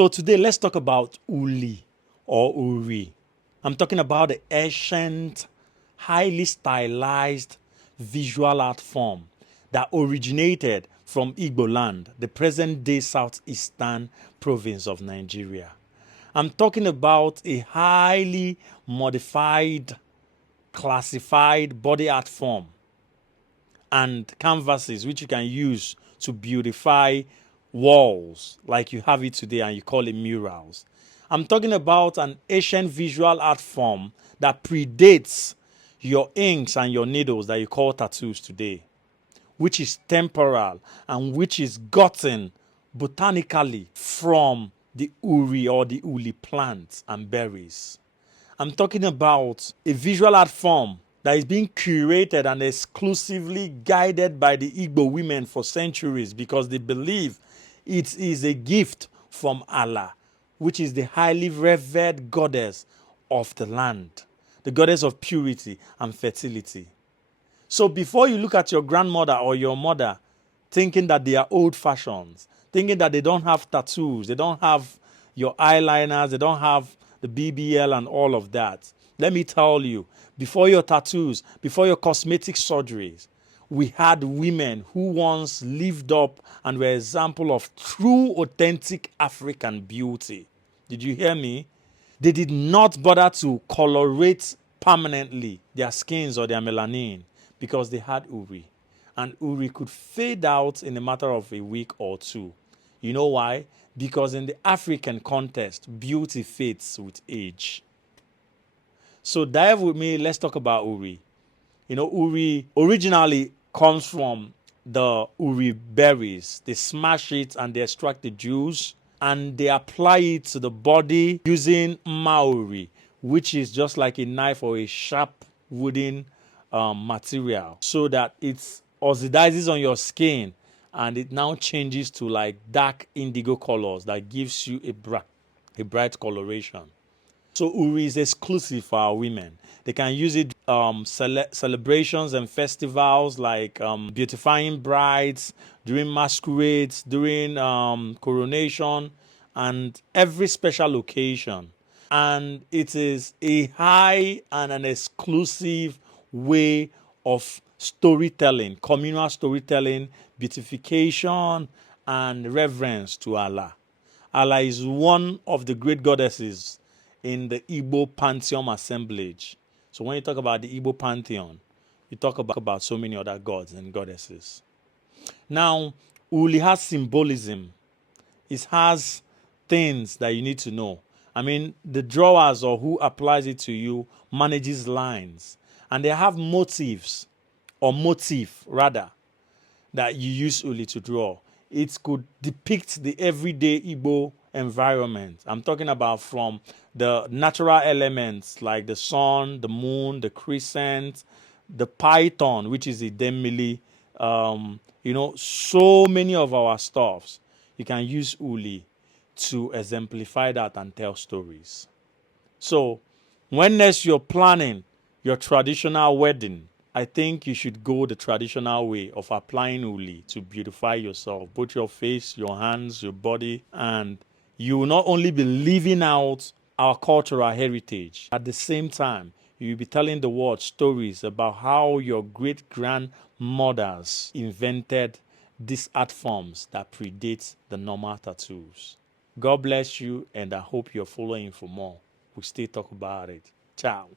So today let's talk about uli or uri. I'm talking about the ancient, highly stylized visual art form that originated from Igbo land, the present-day southeastern province of Nigeria. I'm talking about a highly modified, classified body art form and canvases which you can use to beautify walls like you have it today and you call it murals. I'm talking about an ancient visual art form that predates your inks and your needles that you call tattoos today, which is temporal and which is gotten botanically from the uri or the uli plants and berries. I'm talking about a visual art form that is being curated and exclusively guided by the Igbo women for centuries because they believe it is a gift from Allah, which is the highly revered goddess of the land, the goddess of purity and fertility. So before you look at your grandmother or your mother thinking that they are old fashions, thinking that they don't have tattoos, they don't have your eyeliners, they don't have the BBL and all of that, let me tell you, before your tattoos, before your cosmetic surgeries, we had women who once lived up and were an example of true, authentic African beauty. Did you hear me? They did not bother to colorate permanently their skins or their melanin because they had uri. And uri could fade out in a matter of a week or two. You know why? Because in the African context, beauty fades with age. So dive with me, let's talk about uri. You know, uri originally comes from the uri berries. They smash it and they extract the juice and they apply it to the body using mauri, which is just like a knife or a sharp wooden material, so that it oxidizes on your skin and it now changes to like dark indigo colors that gives you a bright coloration. So uri is exclusive for our women. They can use it celebrations and festivals like beautifying brides, during masquerades, during coronation, and every special occasion. And it is a high and an exclusive way of storytelling, communal storytelling, beautification, and reverence to Allah. Allah is one of the great goddesses in the Igbo pantheon assemblage. So when you talk about the Igbo pantheon, you talk about so many other gods and goddesses. Now, uli has symbolism. It has things that you need to know. I mean, the drawers or who applies it to you manages lines. And they have motifs, or motif rather, that you use uli to draw. It could depict the everyday Igbo environment. I'm talking about from the natural elements like the sun, the moon, the crescent, the python, which is a demili. So many of our stuffs. You can use uli to exemplify that and tell stories. So when next you're planning your traditional wedding, I think you should go the traditional way of applying uli to beautify yourself, both your face, your hands, your body, and you will not only be living out our cultural heritage, at the same time, you will be telling the world stories about how your great grandmothers invented these art forms that predate the normal tattoos. God bless you, and I hope you're following for more. We'll still talk about it. Ciao.